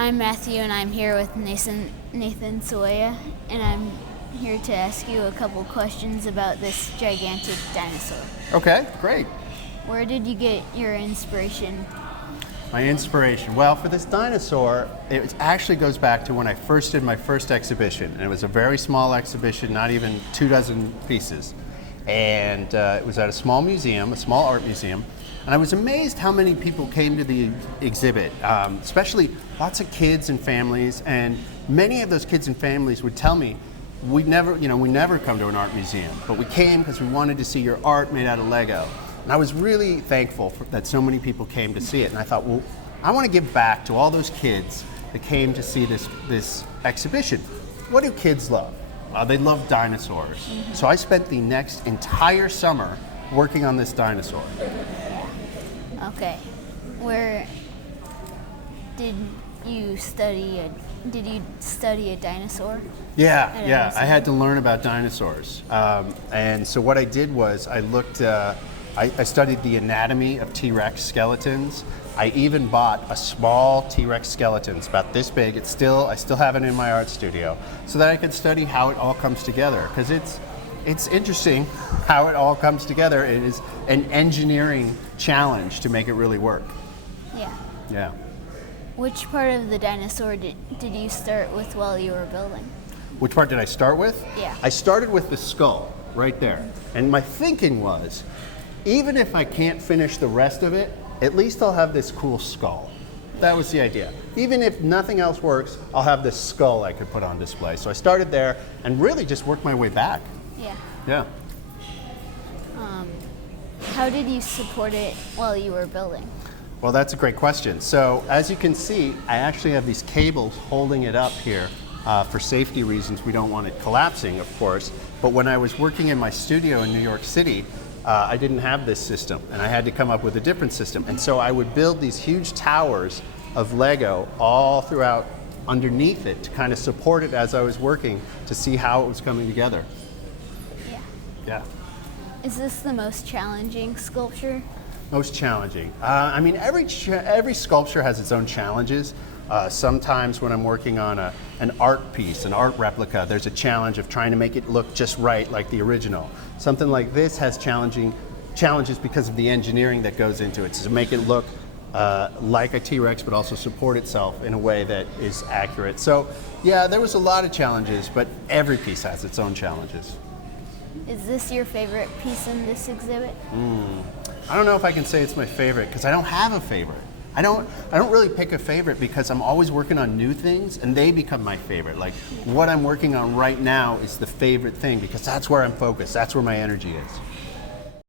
I'm Matthew, and I'm here with Nathan Sawaya, and I'm here to ask you a couple questions about this gigantic dinosaur. Okay, great. Where did you get your inspiration? My inspiration. Well, for this dinosaur, it actually goes back to when I first did my first exhibition. And it was a very small exhibition, not even 24 pieces. And it was at a small museum, a small art museum. And I was amazed how many people came to the exhibit, especially lots of kids and families. And many of those kids and families would tell me, we never come to an art museum, but we came because we wanted to see your art made out of Lego. And I was really thankful that so many people came to see it. And I thought, well, I want to give back to all those kids that came to see this exhibition. What do kids love? They love dinosaurs. Mm-hmm. So I spent the next entire summer working on this dinosaur. Okay. Where did you study a dinosaur? Yeah. I had to learn about dinosaurs. And so what I did was I looked, I studied the anatomy of T-Rex skeletons. I even bought a small T-Rex skeleton. It's about this big. I still have it in my art studio so that I could study how it all comes together. Because it's interesting how it all comes together. It is an engineering challenge to make it really work. Yeah. Which part of the dinosaur did you start with while you were building? Which part did I start with? Yeah. I started with the skull right there. And my thinking was, even if I can't finish the rest of it, at least I'll have this cool skull. That was the idea. Even if nothing else works, I'll have this skull I could put on display. So I started there and really just worked my way back. Yeah. How did you support it while you were building? Well, that's a great question. So as you can see, I actually have these cables holding it up here for safety reasons. We don't want it collapsing, of course. But when I was working in my studio in New York City, I didn't have this system, and I had to come up with a different system. And so I would build these huge towers of Lego all throughout underneath it to kind of support it as I was working to see how it was coming together. Yeah. Is this the most challenging sculpture? Most challenging. I mean, every sculpture has its own challenges. Sometimes when I'm working on an art piece, an art replica, there's a challenge of trying to make it look just right like the original. Something like this has challenges because of the engineering that goes into it, to make it look like a T-Rex, but also support itself in a way that is accurate. So yeah, there was a lot of challenges, but every piece has its own challenges. Is this your favorite piece in this exhibit? I don't know if I can say it's my favorite because I don't have a favorite. I don't really pick a favorite because I'm always working on new things and they become my favorite. Like what I'm working on right now is the favorite thing because that's where I'm focused. That's where my energy is.